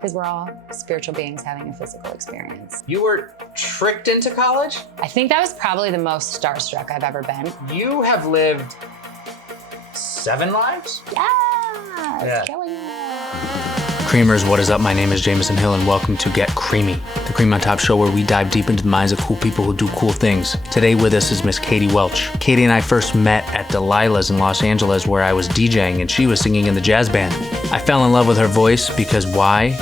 because we're all spiritual beings having a physical experience. You were tricked into college? I think that was probably the most starstruck I've ever been. You have lived 7 lives? Yeah. Killing it. Creamers, what is up? My name is Jamieson Hill and welcome to Get Creamy, the Cream on Top show where we dive deep into the minds of cool people who do cool things. Today with us is Miss Katie Welch. Katie and I first met at Delilah's in Los Angeles where I was DJing and she was singing in the jazz band. I fell in love with her voice because why?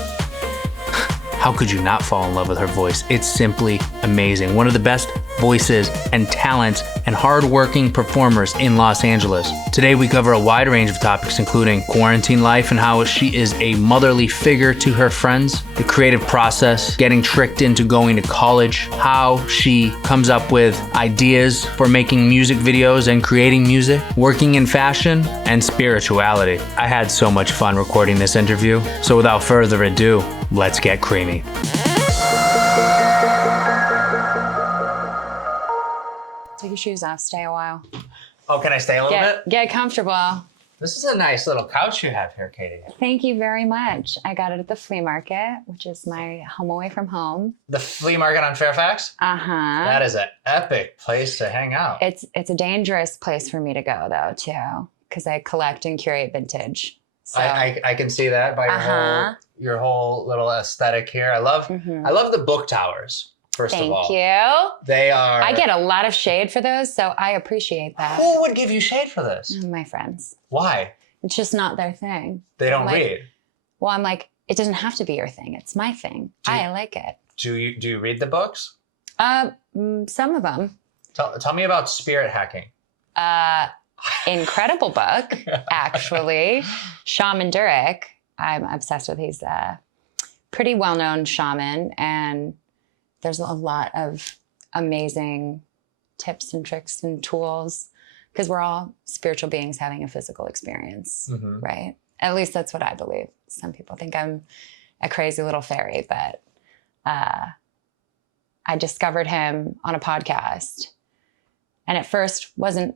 How could you not fall in love with her voice? It's simply amazing. One of the best voices and talents and hardworking performers in Los Angeles. Today we cover a wide range of topics including quarantine life and how she is a motherly figure to her friends, the creative process, getting tricked into going to college, how she comes up with ideas for making music videos and creating music, working in fashion, and spirituality. I had so much fun recording this interview, so without further ado, let's get creamy. Take your shoes off, stay a while. Oh, can I stay a little bit? Get comfortable. This is a nice little couch you have here, Katie. Thank you very much. I got it at the flea market, which is my home away from home. The flea market on Fairfax? Uh-huh. That is an epic place to hang out. It's a dangerous place for me to go though, too, because I collect and curate vintage. So. I can see that by your whole little aesthetic here. I love the book towers. First of all, thank you. They are. I get a lot of shade for those, so I appreciate that. Who would give you shade for this? My friends. Why? It's just not their thing. They don't read. Well, I'm like, it doesn't have to be your thing. It's my thing. I like it. Do you read the books? Some of them. Tell me about spirit hacking. Incredible book, actually. Shaman Durek. I'm obsessed with. He's a pretty well-known shaman, and there's a lot of amazing tips and tricks and tools because we're all spiritual beings having a physical experience, right? At least that's what I believe. Some people think I'm a crazy little fairy, but I discovered him on a podcast, and at first wasn't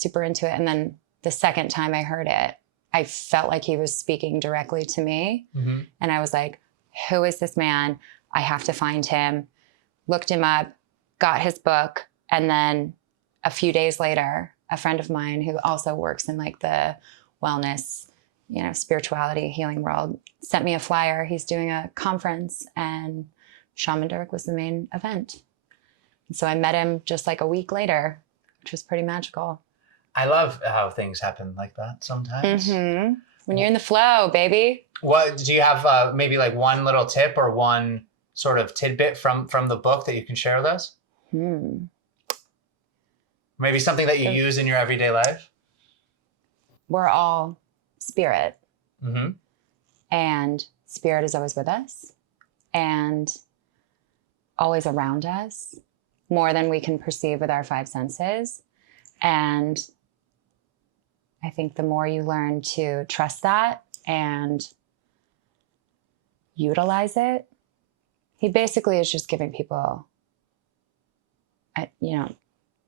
super into it. And then the second time I heard it, I felt like he was speaking directly to me. And I was like, who is this man? I have to find him. Looked him up, got his book. And then a few days later, a friend of mine who also works in like the wellness, spirituality, healing world, sent me a flyer. He's doing a conference and Shaman Durek was the main event. And so I met him just like a week later, which was pretty magical. I love how things happen like that sometimes. When you're in the flow, baby. What do you have? Maybe like one little tip or one sort of tidbit from the book that you can share with us? Maybe something that you use in your everyday life. We're all spirit, and spirit is always with us, and always around us, more than we can perceive with our 5 senses. And I think the more you learn to trust that and utilize it, he basically is just giving people,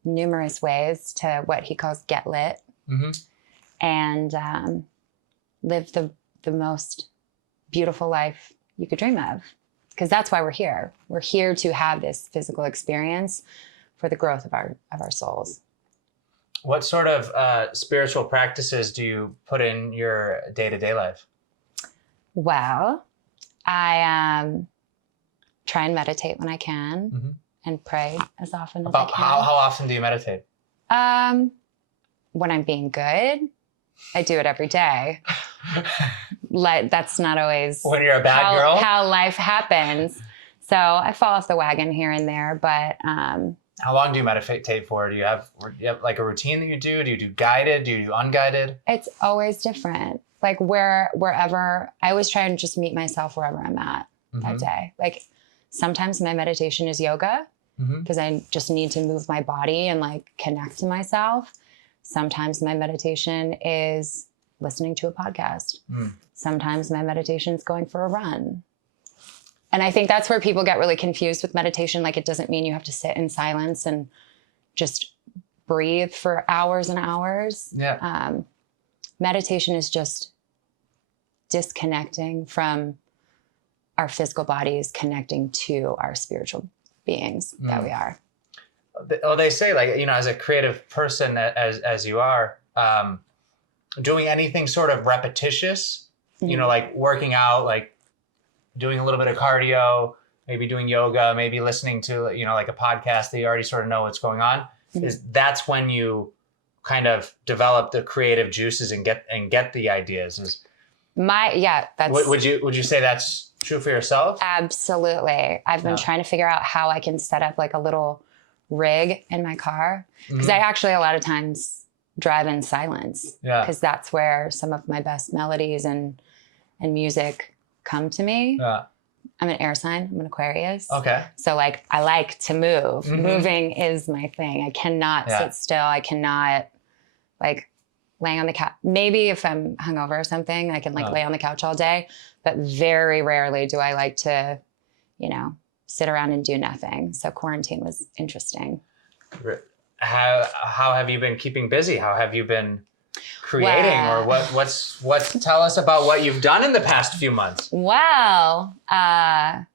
numerous ways to what he calls get lit and live the most beautiful life you could dream of. Because that's why we're here. We're here to have this physical experience for the growth of our souls. What sort of spiritual practices do you put in your day-to-day life? Well, I try and meditate when I can and pray as often as I can. How often do you meditate? When I'm being good, I do it every day. That's not always when you're a bad girl? How life happens. So I fall off the wagon here and there, but... How long do you meditate for? Do you have like a routine that you do? Do you do guided? Do you do unguided? It's always different. Like wherever, I always try and just meet myself wherever I'm at that day. Like sometimes my meditation is yoga because I just need to move my body and like connect to myself. Sometimes my meditation is listening to a podcast. Sometimes my meditation is going for a run. And I think that's where people get really confused with meditation. Like it doesn't mean you have to sit in silence and just breathe for hours and hours. Yeah. Meditation is just disconnecting from our physical bodies connecting to our spiritual beings that we are. Oh, they say, like, you know, as a creative person, as you are, doing anything sort of repetitious, you know, like working out, like doing a little bit of cardio, maybe doing yoga, maybe listening to, you know, like a podcast that you already sort of know what's going on, that's when you kind of develop the creative juices and get the ideas. That's would you say that's true for yourself? Absolutely. I've been trying to figure out how I can set up like a little rig in my car, because I actually a lot of times drive in silence, because that's where some of my best melodies and music come to me. I'm an air sign. I'm an Aquarius. Okay. So like I like to move. Moving is my thing. I cannot sit still. I cannot like laying on the couch. Maybe if I'm hungover or something, I can like lay on the couch all day, but very rarely do I like to, you know, sit around and do nothing. So quarantine was interesting. How have you been keeping busy? How have you been creating, or what's tell us about what you've done in the past few months? Well, I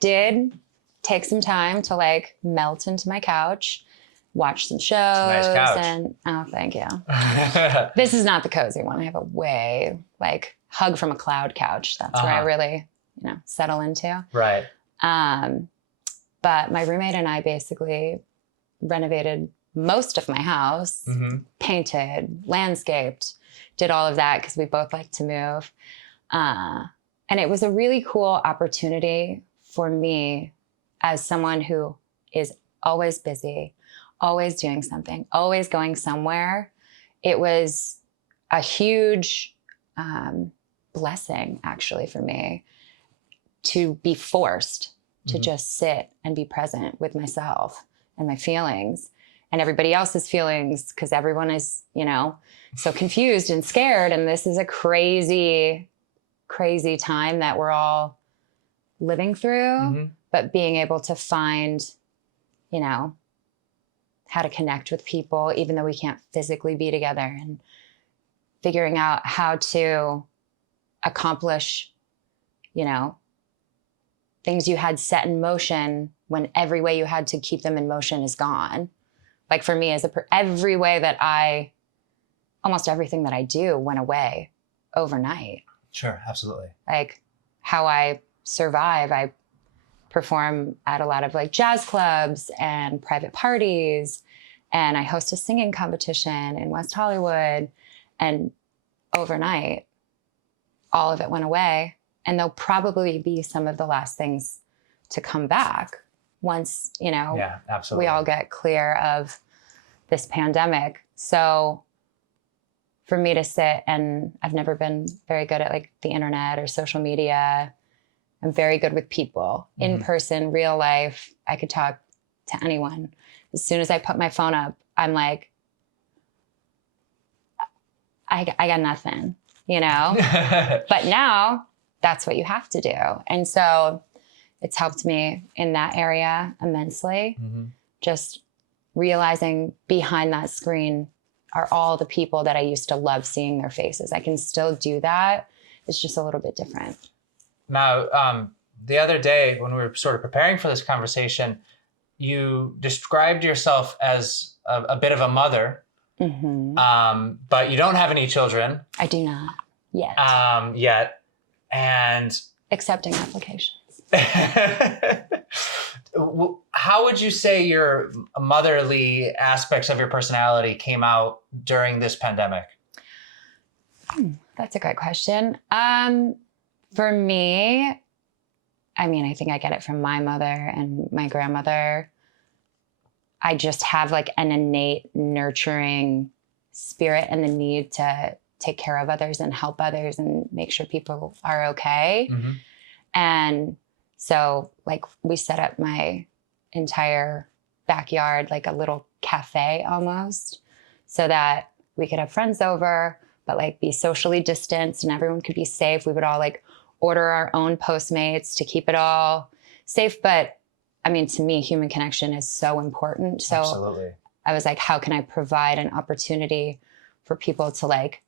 did take some time to like melt into my couch, watch some shows. Nice couch. And oh, thank you. This is not the cozy one. I have a way like hug from a cloud couch. That's where I really, you know, settle into. Right. But my roommate and I basically renovated most of my house, painted, landscaped, did all of that because we both like to move. And it was a really cool opportunity for me as someone who is always busy, always doing something, always going somewhere. It was a huge blessing actually for me to be forced to just sit and be present with myself and my feelings and everybody else's feelings, because everyone is, you know, so confused and scared. And this is a crazy, crazy time that we're all living through, but being able to find, you know, how to connect with people, even though we can't physically be together, and figuring out how to accomplish, you know, things you had set in motion when every way you had to keep them in motion is gone. Like for me, every way that almost everything that I do went away overnight. Sure, absolutely. Like how I survive, I perform at a lot of like jazz clubs and private parties, and I host a singing competition in West Hollywood, and overnight, all of it went away. And they'll probably be some of the last things to come back once, you know, we all get clear of this pandemic. So for me to sit, and I've never been very good at like the internet or social media. I'm very good with people in person, real life. I could talk to anyone. As soon as I put my phone up, I'm like, I got nothing, you know? But now that's what you have to do. And so it's helped me in that area immensely. Just realizing behind that screen are all the people that I used to love seeing their faces. I can still do that. It's just a little bit different. Now, the other day when we were sort of preparing for this conversation, you described yourself as a bit of a mother, but you don't have any children. I do not yet. Yet. And accepting applications. How would you say your motherly aspects of your personality came out during this pandemic? That's a great question. For me, I mean, I think I get it from my mother and my grandmother. I just have like an innate nurturing spirit and the need to take care of others and help others and make sure people are okay. And so like we set up my entire backyard, like a little cafe almost, so that we could have friends over, but like be socially distanced and everyone could be safe. We would all like order our own Postmates to keep it all safe. But I mean, to me, human connection is so important. So absolutely. I was like, how can I provide an opportunity for people to like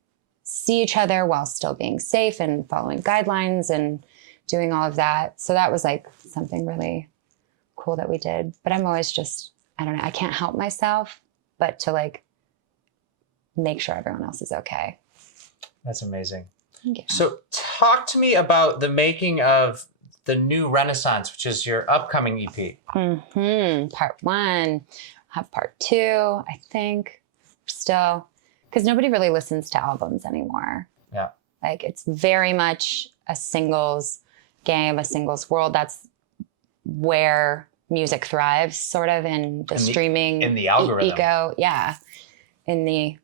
see each other while still being safe and following guidelines and doing all of that. So that was like something really cool that we did. But I'm always just, I don't know, I can't help myself but to like make sure everyone else is okay. That's amazing. Thank you. So talk to me about the making of the new Renaissance, which is your upcoming EP. Part 1. I'll have part 2, I think, still, because nobody really listens to albums anymore. Yeah. Like it's very much a singles game, a singles world. That's where music thrives, sort of in the streaming in the algorithm. In the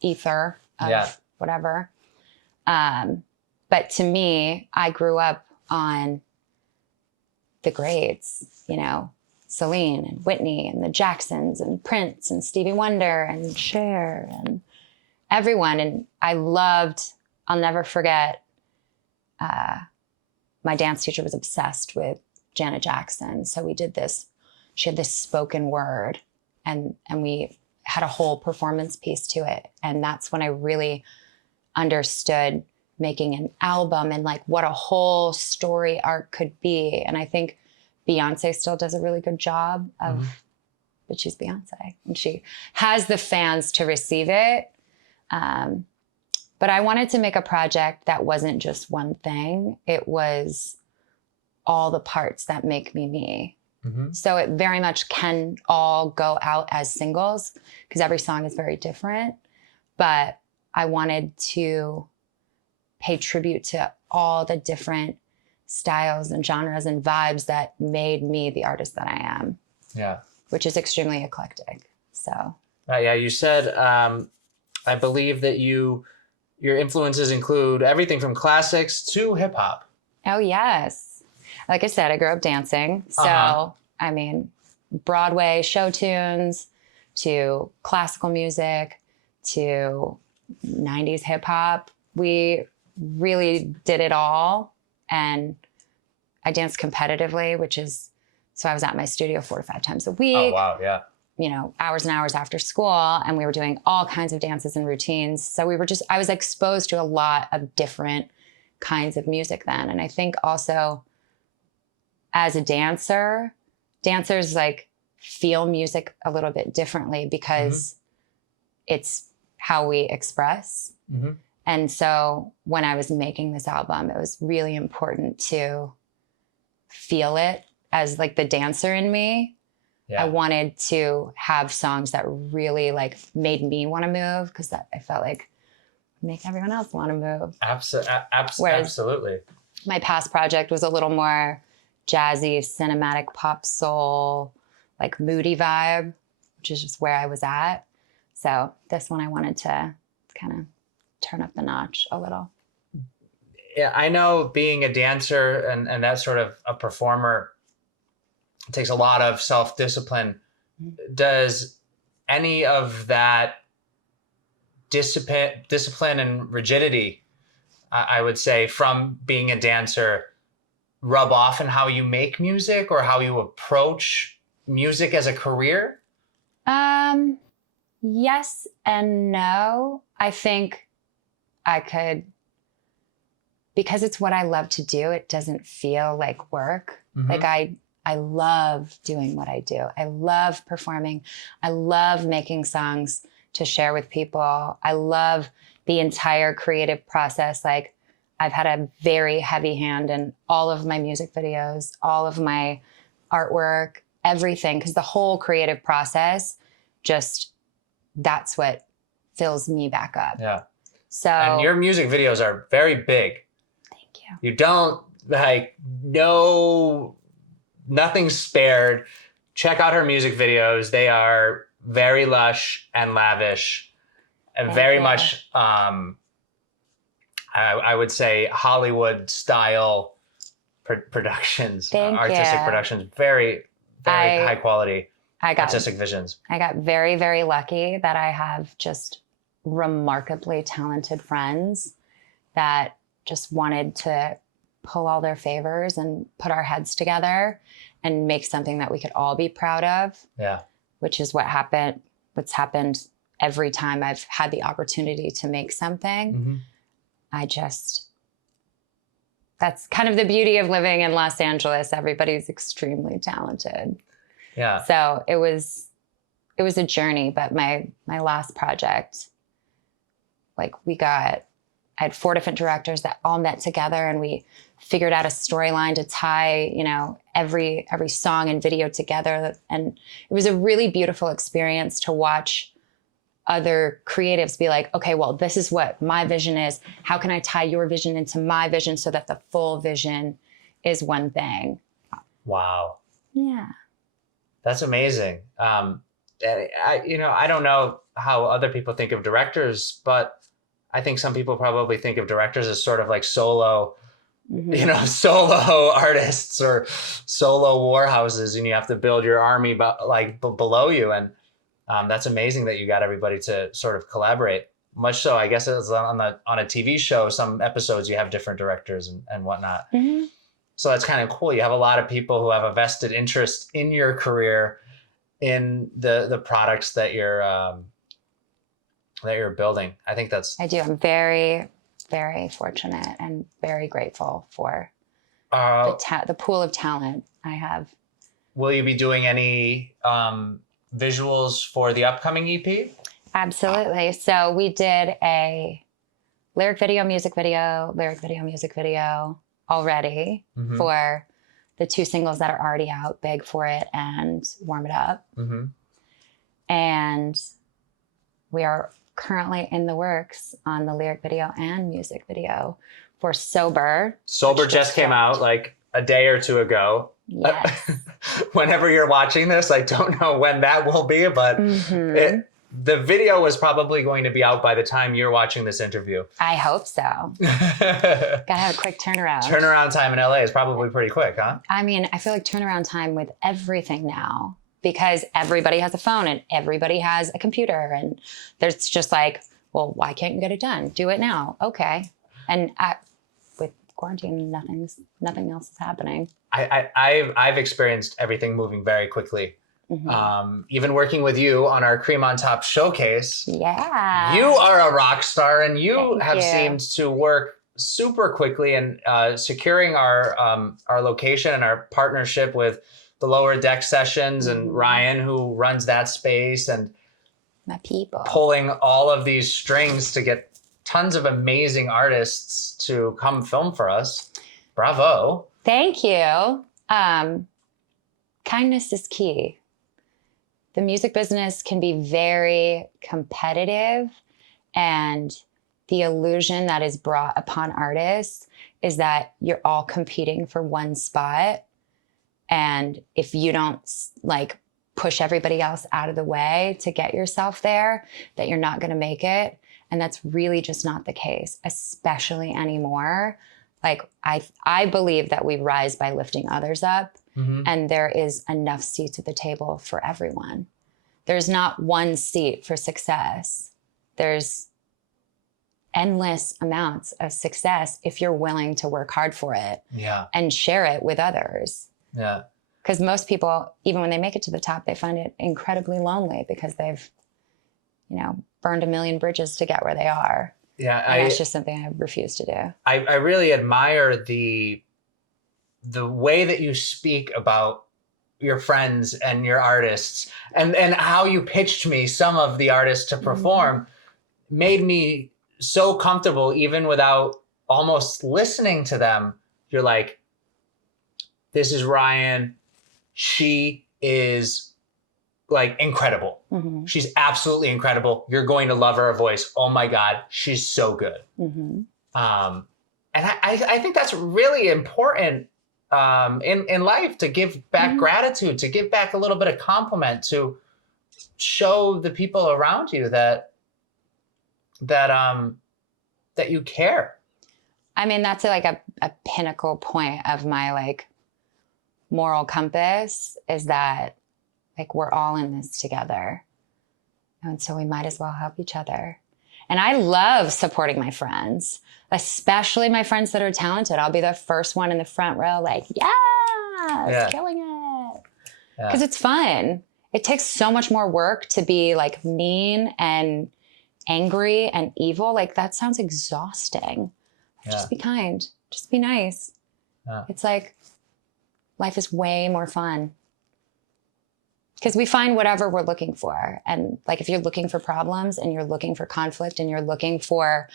ether of whatever. But to me, I grew up on the greats, you know, Celine and Whitney and the Jacksons and Prince and Stevie Wonder and Cher and everyone. And I loved, I'll never forget, my dance teacher was obsessed with Janet Jackson. So we did this, she had this spoken word and we had a whole performance piece to it. And that's when I really understood making an album and like what a whole story arc could be. And I think Beyonce still does a really good job of, but she's Beyonce and she has the fans to receive it. But I wanted to make a project that wasn't just one thing. It was all the parts that make me me. So it very much can all go out as singles because every song is very different. But I wanted to pay tribute to all the different styles and genres and vibes that made me the artist that I am. Yeah. Which is extremely eclectic. So. Yeah, you said, I believe that your influences include everything from classics to hip hop. Oh, yes. Like I said, I grew up dancing. So, I mean, Broadway show tunes to classical music to 90s hip hop. We really did it all. And I danced competitively, so I was at my studio 4 to 5 times a week. Oh, wow. Yeah. You know, hours and hours after school. And we were doing all kinds of dances and routines. So I was exposed to a lot of different kinds of music then. And I think also as a dancer, dancers like feel music a little bit differently because it's how we express. And so when I was making this album, it was really important to feel it as like the dancer in me. Yeah. I wanted to have songs that really like made me want to move because I felt like make everyone else want to move. Absolutely. My past project was a little more jazzy, cinematic pop soul, like moody vibe, which is just where I was at. So this one I wanted to kind of turn up the notch a little. Yeah, I know being a dancer and that sort of a performer takes a lot of self-discipline. Does any of that discipline and rigidity, I would say, from being a dancer rub off in how you make music or how you approach music as a career? Yes and no. I think I could, because it's what I love to do, it doesn't feel like work. Like I love doing what I do. I love performing. I love making songs to share with people. I love the entire creative process. Like I've had a very heavy hand in all of my music videos, all of my artwork, everything, because the whole creative process, that's what fills me back up. Yeah. So. And your music videos are very big. Thank you. You don't nothing's spared. Check out her music videos. They are very lush and lavish and very much, I would say Hollywood style productions, artistic productions, very, very high quality artistic visions. I got very, very lucky that I have just remarkably talented friends that just wanted to pull all their favors and put our heads together and make something that we could all be proud of. Yeah. Which is what's happened every time I've had the opportunity to make something. that's kind of the beauty of living in Los Angeles. Everybody's extremely talented. Yeah. So it was a journey, but my last project, like I had 4 different directors that all met together and we figured out a storyline to tie, every song and video together. And it was a really beautiful experience to watch other creatives be like, okay, well, this is what my vision is. How can I tie your vision into my vision so that the full vision is one thing? Wow. Yeah. That's amazing. I don't know how other people think of directors, but I think some people probably think of directors as sort of like solo, solo artists or solo warhouses, and you have to build your army below you. And that's amazing that you got everybody to sort of collaborate. Much so, I guess it's on a TV show, some episodes you have different directors and whatnot. Mm-hmm. So that's kind of cool. You have a lot of people who have a vested interest in your career, in the products that you're building. I think I do. I'm very, very fortunate and very grateful for the pool of talent I have. Will you be doing any visuals for the upcoming EP? Absolutely. So we did a lyric video, music video already for the 2 singles that are already out, Beg for It and Warm It Up. Mm-hmm. And we are currently in the works on the lyric video and music video for Sober. Sober just came out like a day or 2 ago. Yes. Whenever you're watching this, I don't know when that will be, but the video was probably going to be out by the time you're watching this interview. I hope so. Gotta have a quick turnaround. Turnaround time in LA is probably pretty quick, huh? I mean, I feel like turnaround time with everything now, because everybody has a phone and everybody has a computer, and there's just like, well, why can't you get it done? Do it now. Okay. And with quarantine, nothing else is happening. I've experienced everything moving very quickly. Mm-hmm. Even working with you on our Cream on Top showcase. Yeah. You are a rock star, and you seemed to work super quickly in securing our location and our partnership with the Lower Deck Sessions and Ryan, who runs that space, and my people pulling all of these strings to get tons of amazing artists to come film for us. Bravo. Thank you. Kindness is key. The music business can be very competitive, and the illusion that is brought upon artists is that you're all competing for one spot. And if you don't push everybody else out of the way to get yourself there, that you're not going to make it. And that's really just not the case, especially anymore. I believe that we rise by lifting others up. Mm-hmm. And there is enough seats at the table for everyone. There's not one seat for success. There's endless amounts of success if you're willing to work hard for it and share it with others. Yeah. Because most people, even when they make it to the top, they find it incredibly lonely because they've, burned a million bridges to get where they are. Yeah. And that's just something I refuse to do. I really admire the way that you speak about your friends and your artists, and how you pitched me some of the artists to perform made me so comfortable, even without almost listening to them. You're like, this is Ryan. She is incredible. Mm-hmm. She's absolutely incredible. You're going to love her voice. Oh my God, she's so good. Mm-hmm. And I think that's really important in life, to give back gratitude, to give back a little bit of compliment, to show the people around you that you care. I mean, that's a pinnacle point of my moral compass, is that we're all in this together. And so we might as well help each other. And I love supporting my friends, especially my friends that are talented. I'll be the first one in the front row, killing it. Because it's fun. It takes so much more work to be mean and angry and evil. That sounds exhausting. Just be kind. Just be nice. Yeah. It's like life is way more fun. Because we find whatever we're looking for. And like if you're looking for problems and you're looking for conflict and you're looking for,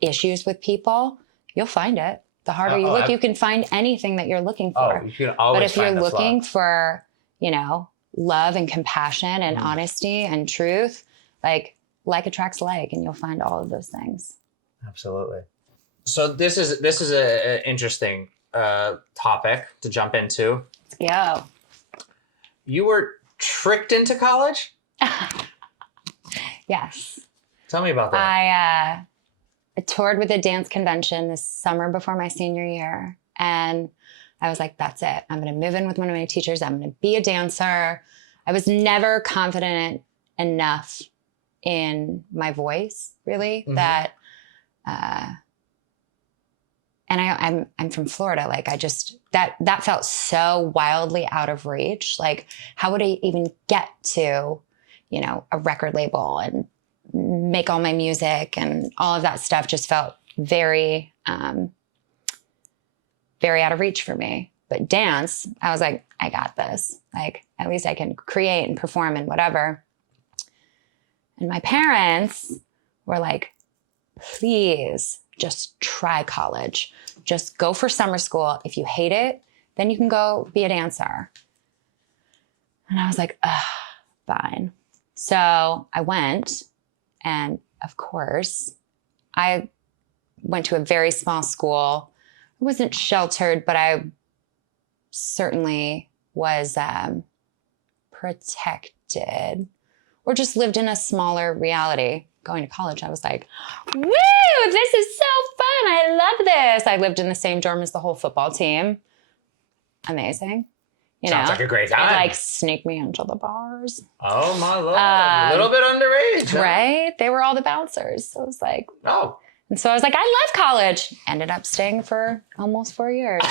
issues with people, you'll find it. The harder you look, you can find anything that you're looking for. Oh, you can always But if you're find the looking flaw. for, love and compassion and honesty and truth, like attracts like, and you'll find all of those things. Absolutely. So this is an interesting topic to jump into. Let's go. You were tricked into college? Yes. Tell me about that. I toured with a dance convention this summer before my senior year. And I was like, that's it. I'm going to move in with one of my teachers. I'm going to be a dancer. I was never confident enough in my voice, really, that, and I'm from Florida. Like that felt so wildly out of reach. Like how would I even get to, a record label and make all my music, and all of that stuff just felt very, very out of reach for me. But dance, I was like, I got this. Like, at least I can create and perform and whatever. And my parents were like, please just try college. Just go for summer school. If you hate it, then you can go be a dancer. And I was like, fine. So I went, and of course, I went to a very small school. I wasn't sheltered, but I certainly was protected, or just lived in a smaller reality. Going to college, I was like, woo, this is so fun. I love this. I lived in the same dorm as the whole football team. Amazing. Sounds like a great time. They'd like sneak me into the bars. Oh my Lord. A little bit underage. Huh? Right? They were all the bouncers. So it was like, oh. And so I was like, I love college. Ended up staying for almost 4 years.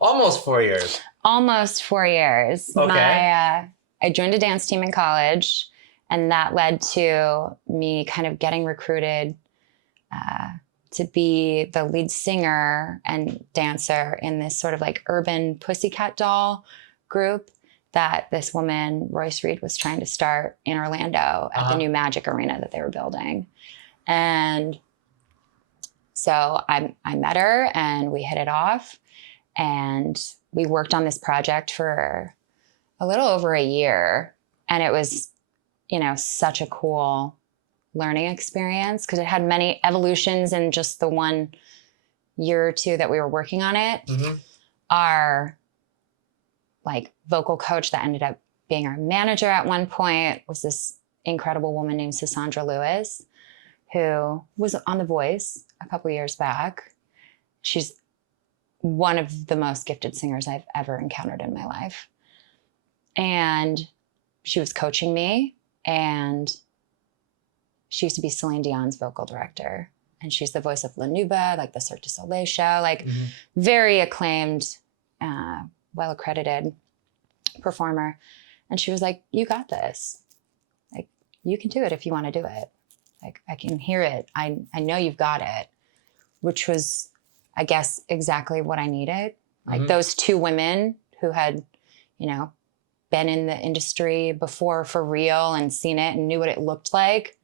Almost 4 years. Almost 4 years. Okay. I joined a dance team in college, and that led to me kind of getting recruited to be the lead singer and dancer in this sort of like urban pussycat doll group that this woman, Royce Reed, was trying to start in Orlando at the new Magic Arena that they were building. And so I met her, and we hit it off, and we worked on this project for a little over a year. And it was, such a cool learning experience, because it had many evolutions in just the 1 year or two that we were working on it. Mm-hmm. Our like vocal coach that ended up being our manager at one point was this incredible woman named Sandra Lewis, who was on The Voice a couple years back. She's one of the most gifted singers I've ever encountered in my life. And she was coaching me, and she used to be Celine Dion's vocal director. And she's the voice of La Nuba, like the Cirque du Soleil show, like very acclaimed, well-accredited performer. And she was like, you got this. Like, you can do it if you want to do it. Like, I can hear it. I know you've got it, which was, I guess, exactly what I needed. Like those two women who had, been in the industry before for real and seen it and knew what it looked like,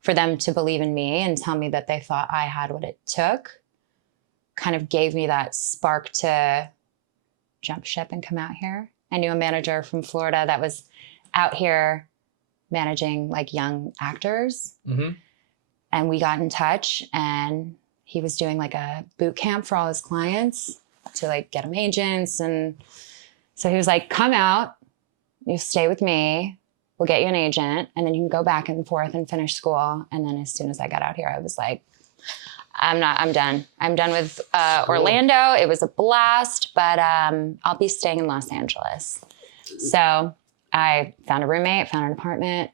for them to believe in me and tell me that they thought I had what it took, kind of gave me that spark to jump ship and come out here. I knew a manager from Florida that was out here managing like young actors. Mm-hmm. And we got in touch, and he was doing like a boot camp for all his clients to like get them agents. And so he was like, come out, you stay with me, we'll get you an agent, and then you can go back and forth and finish school. And then as soon as I got out here, I was like, I'm done. I'm done with Orlando. It was a blast, but I'll be staying in Los Angeles. So I found a roommate, found an apartment,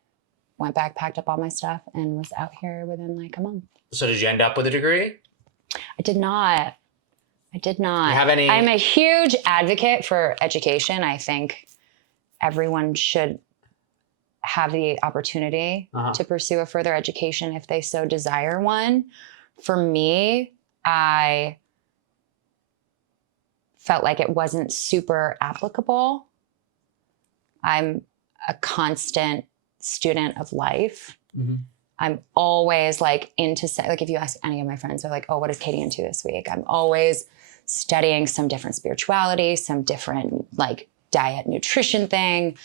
went back, packed up all my stuff, and was out here within like a month. So did you end up with a degree? I did not. You have any? I'm a huge advocate for education. I think everyone should have the opportunity to pursue a further education if they so desire one. For me, I felt like it wasn't super applicable. I'm a constant student of life. Mm-hmm. I'm always like into, like if you ask any of my friends, they're like, oh, what is Katie into this week? I'm always studying some different spirituality, some different like diet, nutrition thing.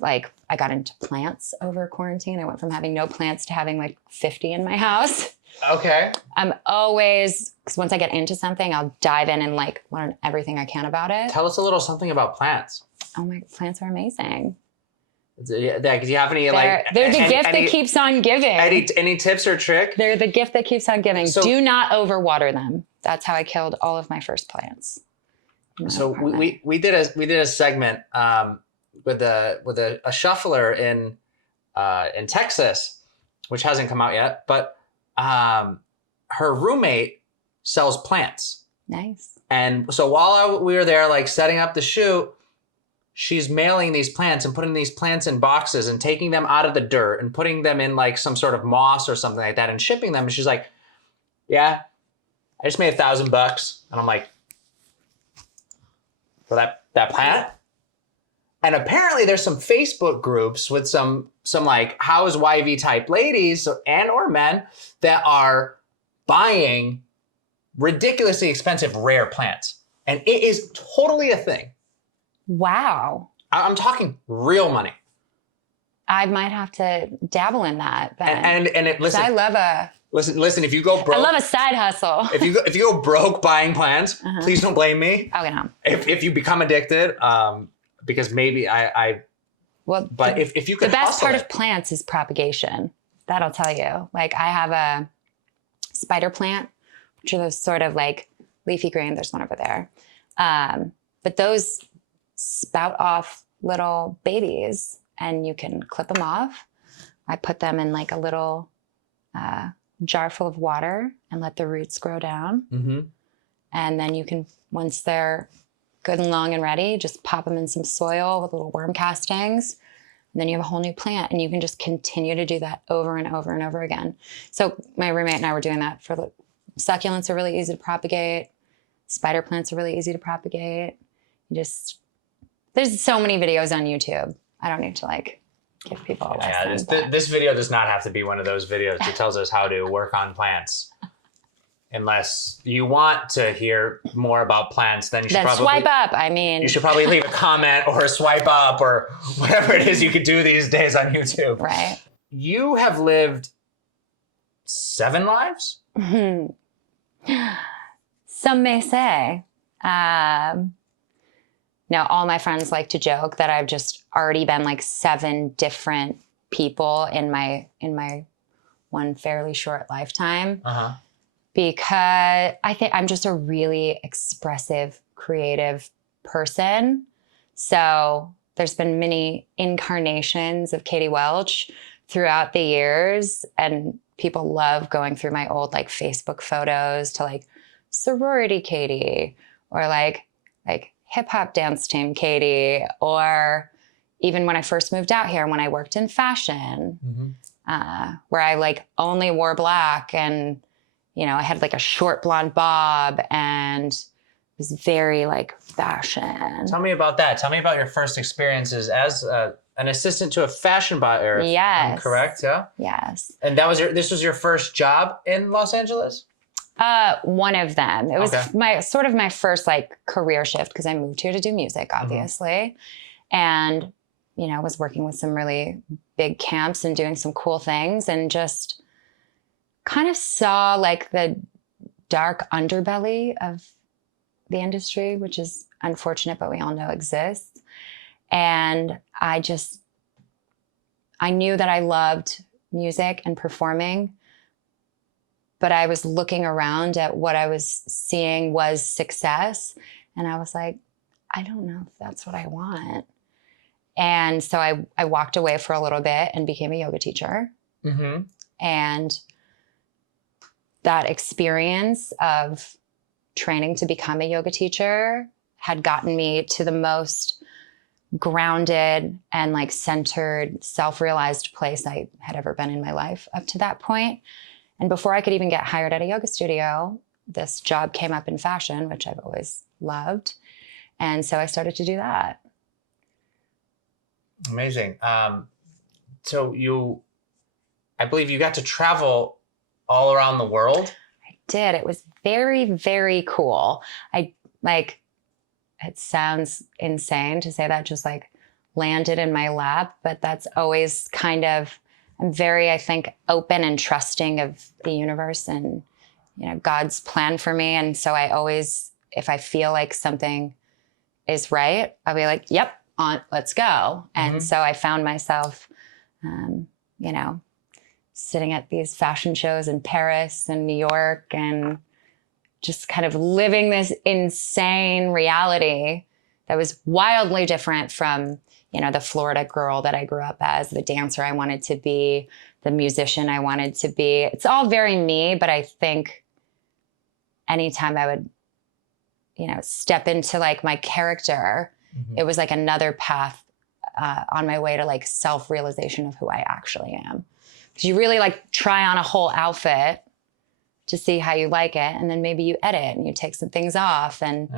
Like I got into plants over quarantine. I went from having no plants to having like 50 in my house. Okay. I'm always, because once I get into something, I'll dive in and like learn everything I can about it. Tell us a little something about plants. Oh my, plants are amazing. Do you have any They're the gift that keeps on giving. Any tips or trick? They're the gift that keeps on giving. So, do not overwater them. That's how I killed all of my first plants. So we did a segment with a shuffler in Texas, which hasn't come out yet, but her roommate sells plants. Nice. And so while we were there, like setting up the shoot, she's mailing these plants and putting these plants in boxes and taking them out of the dirt and putting them in like some sort of moss or something like that and shipping them. And she's like, yeah, I just made $1,000. And I'm like, for that plant? And apparently there's some Facebook groups with some like How's YV type ladies and or men that are buying ridiculously expensive rare plants. And it is totally a thing. Wow. I'm talking real money. I might have to dabble in that. And it, listen, I love a... Listen, if you go broke... I love a side hustle. If you go broke buying plants, please don't blame me. Okay, no. If you become addicted, because maybe Well, but if you could the best part it. of plants is propagation. That'll tell you. Like I have a spider plant, which are those sort of like leafy green. There's one over there. But those spout off little babies and you can clip them off. I put them in like a little jar full of water and let the roots grow down. Mm-hmm. And then you can, once they're good and long and ready, just pop them in some soil with little worm castings. And then you have a whole new plant and you can just continue to do that over and over and over again. So my roommate and I were doing that for the succulents are really easy to propagate. Spider plants are really easy to propagate. There's so many videos on YouTube. I don't need to like give people a lesson. Yeah, this video does not have to be one of those videos that tells us how to work on plants. Unless you want to hear more about plants, then you should probably swipe up. I mean, you should probably leave a comment or a swipe up or whatever it is you could do these days on YouTube. Right. You have lived 7 lives? Some may say. Now, all my friends like to joke that I've just already been like 7 different people in my one fairly short lifetime. Uh-huh. Because I think I'm just a really expressive, creative person. So there's been many incarnations of Katie Welch throughout the years. And people love going through my old like Facebook photos to like sorority Katie or like hip hop dance team Katie, or even when I first moved out here, when I worked in fashion, where I like only wore black and I had like a short blonde bob and it was very like fashion. Tell me about that. Tell me about your first experiences as an assistant to a fashion buyer. Yes. I'm correct? Yeah. Yes. And this was your first job in Los Angeles? One of them. It was my first like career shift because I moved here to do music, obviously. And, was working with some really big camps and doing some cool things and just kind of saw like the dark underbelly of the industry, which is unfortunate, but we all know exists. And I knew that I loved music and performing, but I was looking around at what I was seeing was success. And I was like, I don't know if that's what I want. And so I walked away for a little bit and became a yoga teacher. Mm-hmm. And that experience of training to become a yoga teacher had gotten me to the most grounded and like centered, self-realized place I had ever been in my life up to that point. And before I could even get hired at a yoga studio, this job came up in fashion, which I've always loved. And so I started to do that. Amazing. So I believe you got to travel all around the world. I did. It was very, very cool. It sounds insane to say that, just like landed in my lap, but that's always kind of, I'm very, I think, open and trusting of the universe and, God's plan for me. And so I always, if I feel like something is right, I'll be like, yep, let's go. And so I found myself, sitting at these fashion shows in Paris and New York and just kind of living this insane reality that was wildly different from, the Florida girl that I grew up as, the dancer I wanted to be, the musician I wanted to be. It's all very me, but I think anytime I would, step into like my character, it was like another path on my way to like self-realization of who I actually am. Because you really like try on a whole outfit to see how you like it. And then maybe you edit and you take some things off. And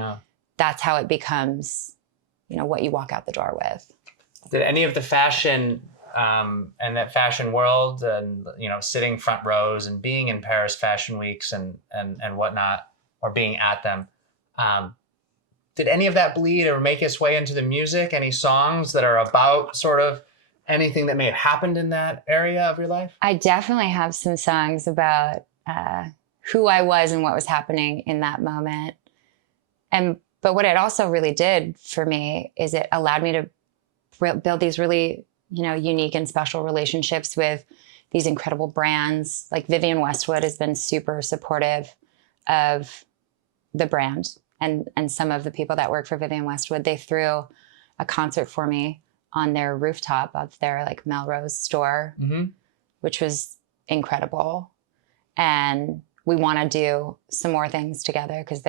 that's how it becomes, what you walk out the door with. Did any of the fashion and that fashion world and, sitting front rows and being in Paris fashion weeks and whatnot, or being at them, did any of that bleed or make its way into the music? Any songs that are about sort of anything that may have happened in that area of your life? I definitely have some songs about who I was and what was happening in that moment. But what it also really did for me is it allowed me to build these really, unique and special relationships with these incredible brands. Like Vivienne Westwood has been super supportive of the brand. And some of the people that work for Vivienne Westwood, they threw a concert for me on their rooftop of their like Melrose store, which was incredible. And we want to do some more things together because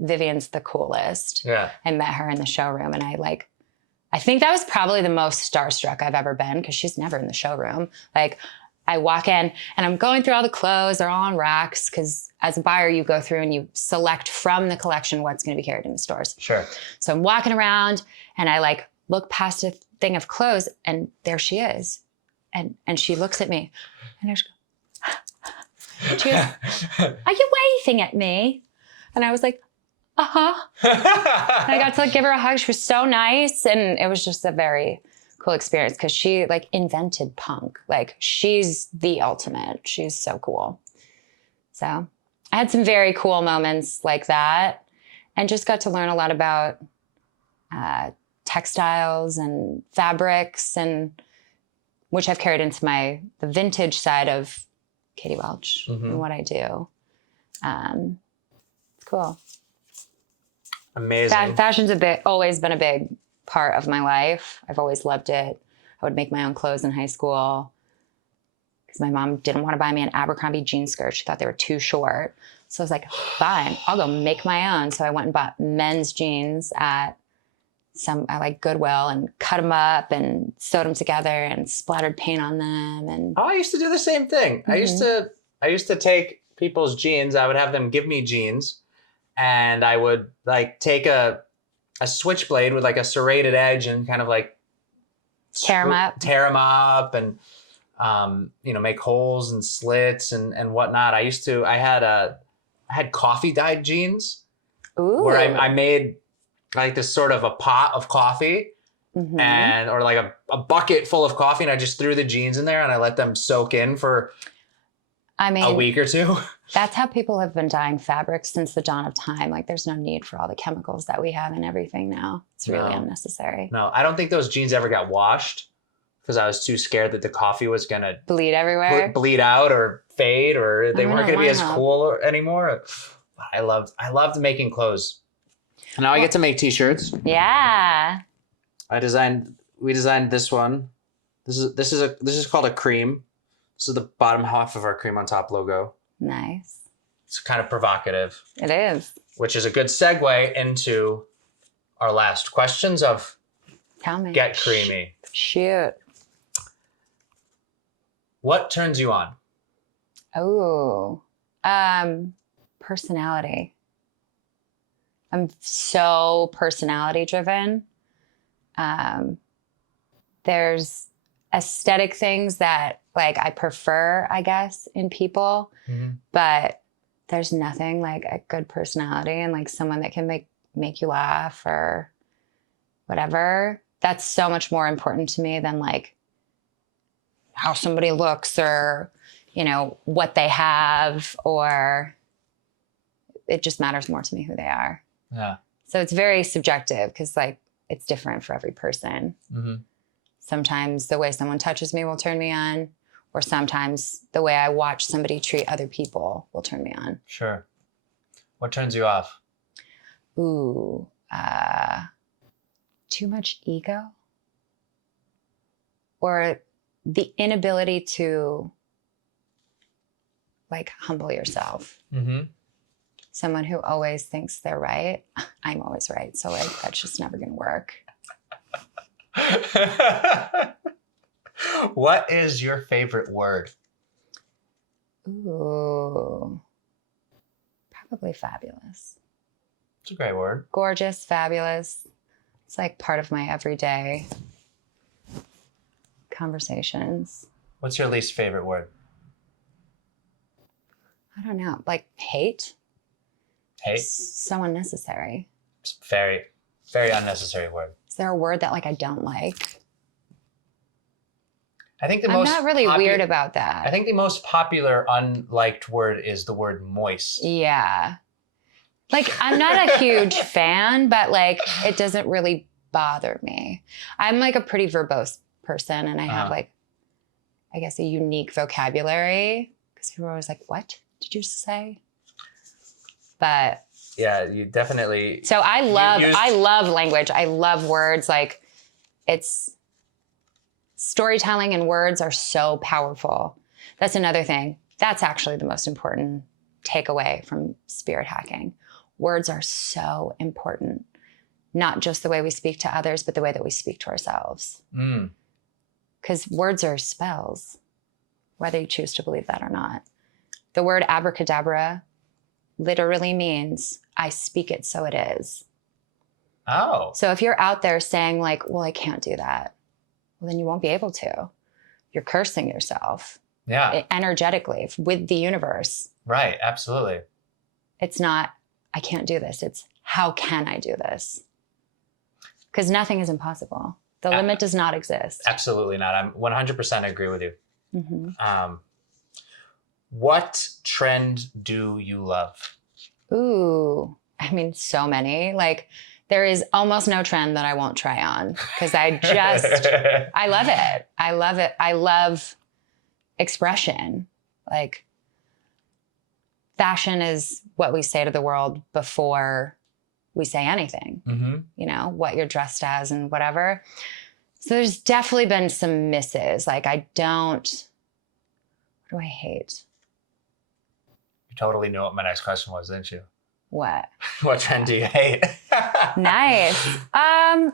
Vivienne's the coolest. Yeah. I met her in the showroom and I think that was probably the most starstruck I've ever been because she's never in the showroom. Like I walk in and I'm going through all the clothes. They're all on racks because as a buyer, you go through and you select from the collection what's going to be carried in the stores. Sure. So I'm walking around and I like look past a thing of clothes and there she is. And she looks at me and I just go, she goes, are you waving at me? And I was like, uh-huh. And I got to like give her a hug. She was so nice. And it was just a very cool experience because she like invented punk. Like she's the ultimate. She's so cool. So I had some very cool moments like that and just got to learn a lot about textiles and fabrics, and which I've carried into the vintage side of Katie Welch and what I do. It's cool. Amazing. Fashion's always been a big part of my life. I've always loved it. I would make my own clothes in high school because my mom didn't want to buy me an Abercrombie jean skirt. She thought they were too short. So I was like, fine, I'll go make my own. So I went and bought men's jeans at like Goodwill and cut them up and sewed them together and splattered paint on them. And I used to do the same thing. I used to take people's jeans. I would have them give me jeans, and I would like take a switchblade with like a serrated edge and kind of like tear them up and make holes and slits and whatnot. I had coffee dyed jeans. Ooh. Where I made like this sort of a pot of coffee or like a bucket full of coffee, and I just threw the jeans in there and I let them soak in for a week or two. That's how people have been dyeing fabrics since the dawn of time. Like there's no need for all the chemicals that we have in everything now. It's really unnecessary. No, I don't think those jeans ever got washed because I was too scared that the coffee was going to bleed everywhere, bleed out or fade, or they weren't going to be as cool anymore. I loved making clothes. Now I get to make t-shirts. Yeah. We designed this one. This is called a cream. This is the bottom half of our cream on top logo. Nice. It's kind of provocative. It is. Which is a good segue into our last questions of Tell me. Get Creamy. Shoot. What turns you on? Oh, personality. I'm so personality driven. There's aesthetic things that like I prefer, I guess, in people, but there's nothing like a good personality and like someone that can make you laugh or whatever. That's so much more important to me than like how somebody looks or, you know, what they have, or it just matters more to me who they are. Yeah. So it's very subjective because like it's different for every person. Sometimes the way someone touches me will turn me on, or sometimes the way I watch somebody treat other people will turn me on. Sure. What turns you off? Ooh, too much ego, or the inability to like humble yourself. Someone who always thinks they're right. I'm always right. So like, that's just never going to work. What is your favorite word? Ooh, probably fabulous. It's a great word. Gorgeous, fabulous. It's like part of my everyday conversations. What's your least favorite word? I don't know, like hate. Hate? So unnecessary. It's very, very unnecessary word. Is there a word that like I don't like? I think I'm not really weird about that. I think the most popular unliked word is the word moist. Yeah. Like I'm not a huge fan, but like it doesn't really bother me. I'm like a pretty verbose person and I have like, I guess, a unique vocabulary because people are always like, what did you say? But yeah, you definitely. So I love language. I love words. Like it's storytelling and words are so powerful. That's another thing. That's actually the most important takeaway from spirit hacking. Words are so important. Not just the way we speak to others, but the way that we speak to ourselves. Because words are spells, whether you choose to believe that or not. The word abracadabra literally means I speak it so it is. Oh. So if you're out there saying like, well, I can't do that, well, then you won't be able to. You're cursing yourself. Yeah. Energetically with the universe. Right. Absolutely. It's not, I can't do this. It's how can I do this? Because nothing is impossible. The limit does not exist. Absolutely not. I'm 100% agree with you. What trend do you love? Ooh, I mean, so many. Like, there is almost no trend that I won't try on because I love it. I love it. I love expression. Like, fashion is what we say to the world before we say anything, you know, what you're dressed as and whatever. So there's definitely been some misses. Like, what do I hate? You totally knew what my next question was, didn't you? What? What trend do you hate? Nice. Well,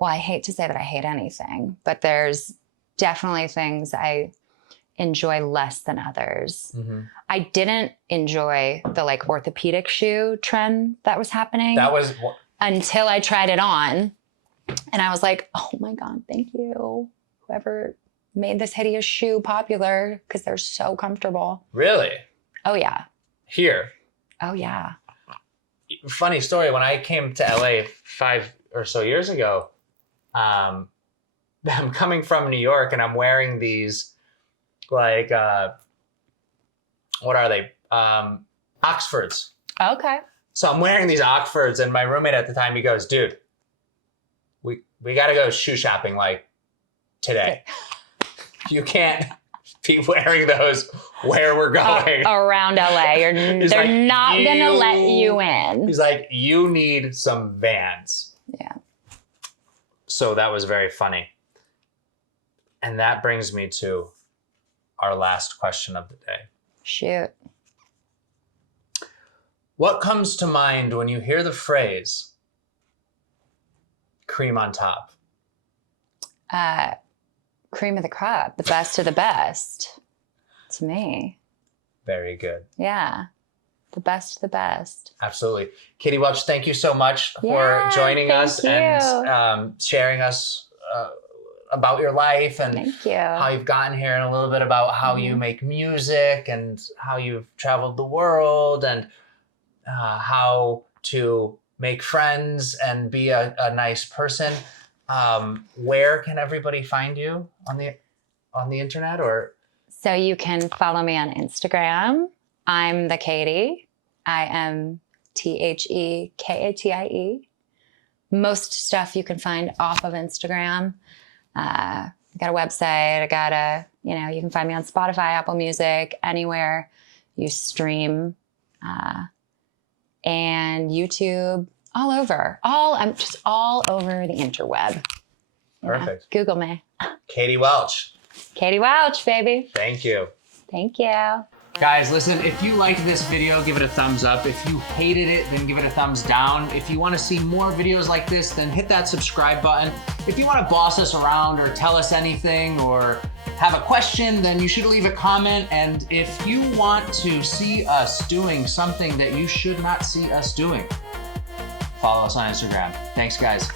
I hate to say that I hate anything, but there's definitely things I enjoy less than others. I didn't enjoy the like orthopedic shoe trend that was happening. That was until I tried it on. And I was like, oh my God, thank you. Whoever made this hideous shoe popular because they're so comfortable. Really? Oh, yeah. Here? Oh, yeah. Funny story. When I came to LA 5 or so years ago, I'm coming from New York and I'm wearing these like, what are they? Oxfords. Okay. So I'm wearing these Oxfords and my roommate at the time, he goes, dude, we got to go shoe shopping like today. You can't be wearing those where we're going. Around LA. They're not going to let you in. He's like, you need some Vans. Yeah. So that was very funny. And that brings me to our last question of the day. Shoot. What comes to mind when you hear the phrase cream on top? Cream of the crop, the best of the best to me. Very good. Yeah. the best, the best. Absolutely. Katie Welch, thank you so much for Yeah, joining thank us you. and sharing us about your life and Thank you. how you've gotten here, and a little bit about how you make music and how you've traveled the world, and how to make friends and be a nice person. Where can everybody find you on the internet? Or So you can follow me on Instagram. I'm the Katie. I am TheKatie. Most stuff you can find off of Instagram. I got a website. You can find me on Spotify, Apple Music, anywhere you stream, and YouTube, all over. I'm just all over the interweb. Perfect. Google me. Katie Welch. Katie Welch, baby. Thank you. Thank you. Guys, listen, if you liked this video, give it a thumbs up. If you hated it, then give it a thumbs down. If you want to see more videos like this, then hit that subscribe button. If you want to boss us around or tell us anything or have a question, then you should leave a comment. And if you want to see us doing something that you should not see us doing, follow us on Instagram. Thanks, guys.